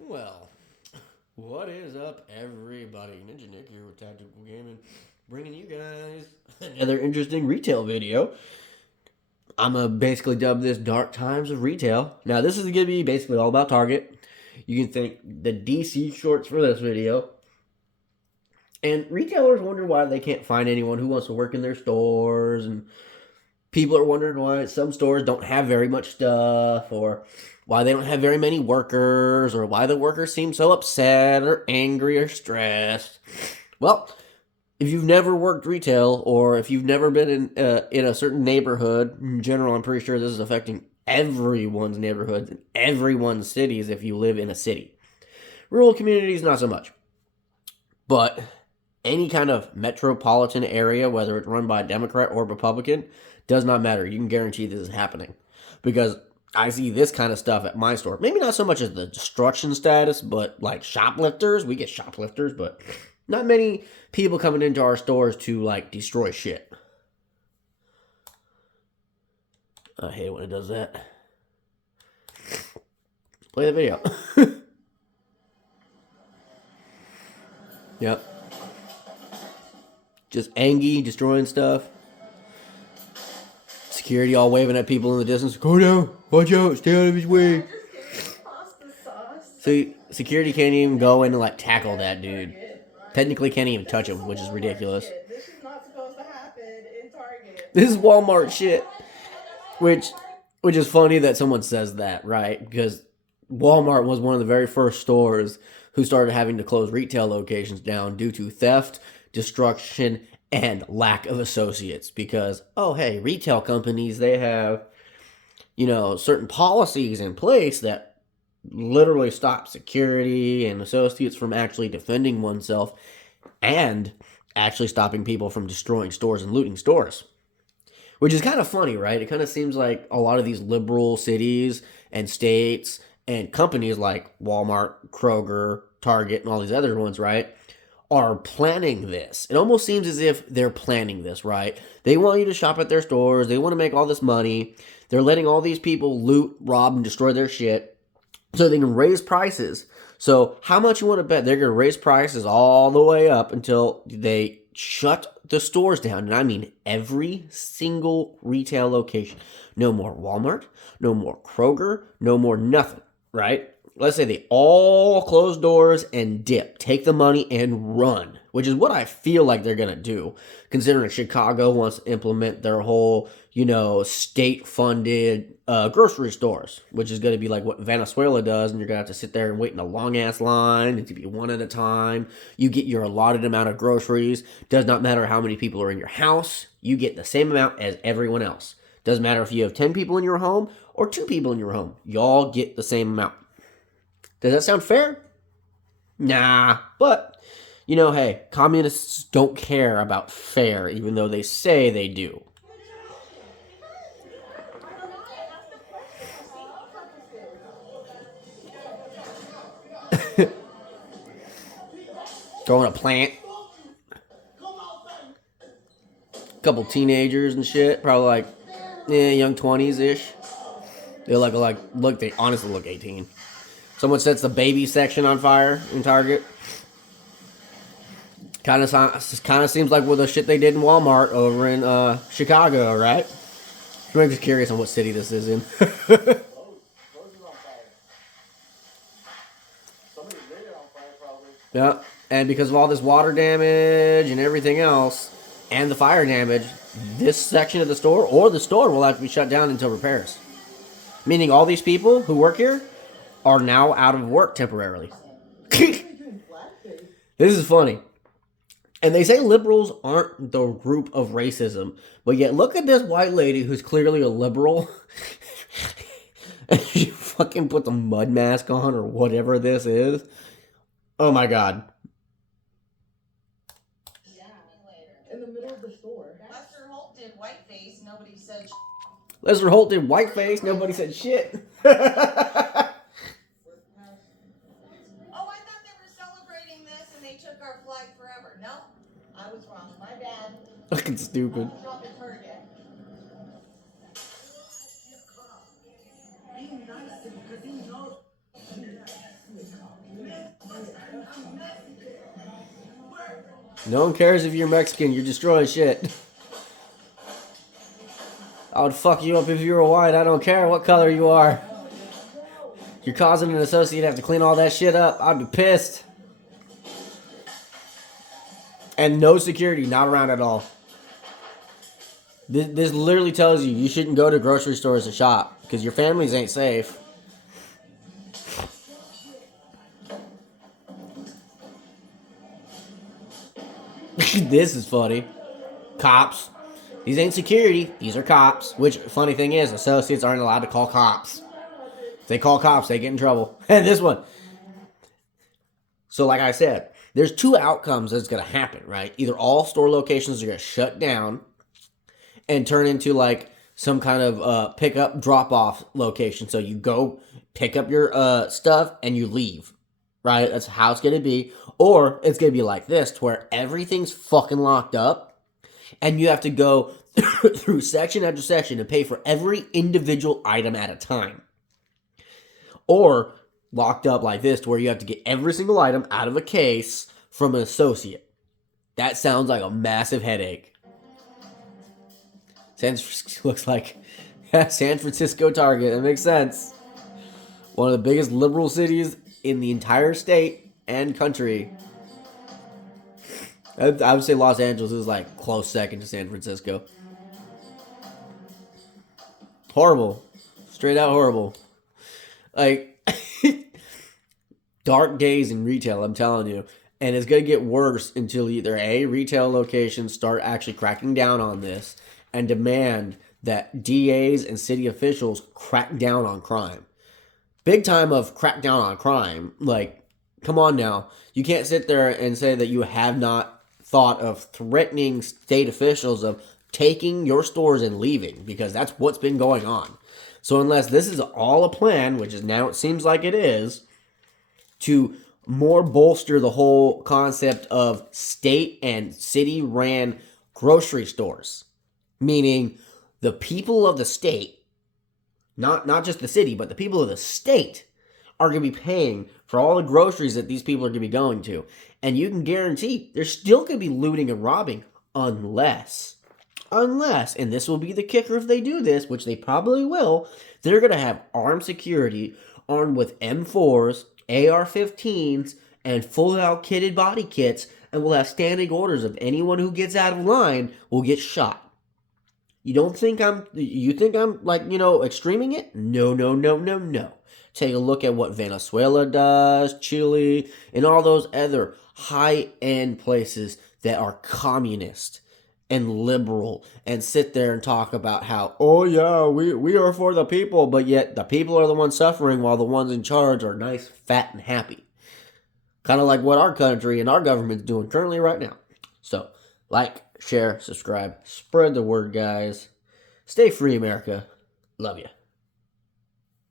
Well, what is up, everybody? Ninja Nick here with Tactical Gaming, bringing you guys another interesting retail video. I'm gonna basically dub this Dark Times of Retail. Now, this is gonna be basically all about Target. You can thank the DC shorts for this video. And retailers wonder why they can't find anyone who wants to work in their stores, and people are wondering why some stores don't have very much stuff, or why they don't have very many workers, or why the workers seem so upset or angry or stressed. Well, if you've never worked retail, or if you've never been in a certain neighborhood, in general, I'm pretty sure this is affecting everyone's neighborhoods and everyone's cities if you live in a city. Rural communities, not so much. But any kind of metropolitan area, whether it's run by a Democrat or Republican, does not matter. You can guarantee this is happening. Because I see this kind of stuff at my store. Maybe not so much as the destruction status, but like shoplifters. We get shoplifters, but not many people coming into our stores to like destroy shit. I hate it when it does that. Play the video. Yep. Just Angie destroying stuff. Security all waving at people in the distance. Go down. Watch out. Stay out of his way. So security can't even go in and like tackle that dude. Technically can't even touch him, which is ridiculous. This is not supposed to happen in Target. This is Walmart shit. Which is funny that someone says that, right? Because Walmart was one of the very first stores who started having to close retail locations down due to theft, destruction, and lack of associates. Because, oh, hey, retail companies, they have, certain policies in place that literally stop security and associates from actually defending oneself and actually stopping people from destroying stores and looting stores. Which is kind of funny, right? It kind of seems like a lot of these liberal cities and states and companies like Walmart, Kroger, Target, and all these other ones, right, are planning this. It almost seems as if they're planning this, right? They want you to shop at their stores. They want to make all this money. They're letting all these people loot, rob, and destroy their shit so they can raise prices. So how much you want to bet they're going to raise prices all the way up until they shut the stores down? And I mean every single retail location. No more Walmart, no more Kroger, no more nothing, right? Let's say they all close doors and dip, take the money and run, which is what I feel like they're going to do, considering Chicago wants to implement their whole, state-funded grocery stores, which is going to be like what Venezuela does, and you're going to have to sit there and wait in a long-ass line. It's going to be one at a time. You get your allotted amount of groceries. Does not matter how many people are in your house. You get the same amount as everyone else. Doesn't matter if you have 10 people in your home or 2 people in your home. Y'all get the same amount. Does that sound fair? Nah, but, hey, communists don't care about fair, even though they say they do. Throwing a plant. Couple teenagers and shit, probably like, young 20s-ish. They look, they honestly look 18. Someone sets the baby section on fire in Target. Kind of seems like what the shit they did in Walmart over in Chicago, right? I'm just curious on what city this is in. Yeah, and because of all this water damage and everything else, and the fire damage, this section of the store, or the store, will have to be shut down until repairs. Meaning all these people who work here are now out of work temporarily. This is funny. And they say liberals aren't the group of racism, but yet look at this white lady who's clearly a liberal. And she fucking put the mud mask on or whatever this is. Oh my god. Yeah. In the middle of the store. Lester Holt did whiteface. Nobody said. Lester Holt did whiteface. Nobody said shit. Oh, I thought they were celebrating this and they took our flag forever. No, I was wrong. My bad. Fucking stupid. Shop at Target. Be nice because he knows. No one cares if you're Mexican. You're destroying shit. I would fuck you up if you were white. I don't care what color you are. You're causing an associate to have to clean all that shit up. I'd be pissed. And no security, not around at all. This literally tells you shouldn't go to grocery stores to shop because your families ain't safe. This is funny. Cops. These ain't security. These are cops. Which, funny thing is, associates aren't allowed to call cops. If they call cops, they get in trouble. And this one. So, like I said, there's two outcomes that's going to happen, right? Either all store locations are going to shut down and turn into like some kind of pick-up, drop-off location. So you go pick up your stuff and you leave, right? That's how it's going to be. Or it's going to be like this, to where everything's fucking locked up and you have to go through section after section and pay for every individual item at a time. Or locked up like this, to where you have to get every single item out of a case from an associate. That sounds like a massive headache. Looks like San Francisco Target. That makes sense. One of the biggest liberal cities in the entire state and country. I would say Los Angeles is like close second to San Francisco. Horrible. Straight out horrible. Like, dark days in retail, I'm telling you. And it's going to get worse until either A, retail locations start actually cracking down on this and demand that DAs and city officials crack down on crime. Big time of crack down on crime. Like, come on now. You can't sit there and say that you have not thought of threatening state officials of taking your stores and leaving, because that's what's been going on. So unless this is all a plan, which is now it seems like it is, to more bolster the whole concept of state and city ran grocery stores, meaning the people of the state, not just the city, but the people of the state are going to be paying for all the groceries that these people are going to be going to. And you can guarantee there's still going to be looting and robbing unless, and this will be the kicker if they do this, which they probably will, they're going to have armed security armed with M4s, AR-15s, and full-out kitted body kits, and will have standing orders of anyone who gets out of line will get shot. You think I'm like, extreming it? No. Take a look at what Venezuela does, Chile, and all those other high-end places that are communist and liberal and sit there and talk about how, oh yeah, we are for the people, but yet the people are the ones suffering while the ones in charge are nice, fat, and happy. Kind of like what our country and our government's doing currently right now. So, like, share, subscribe, spread the word, guys. Stay free, America. Love you.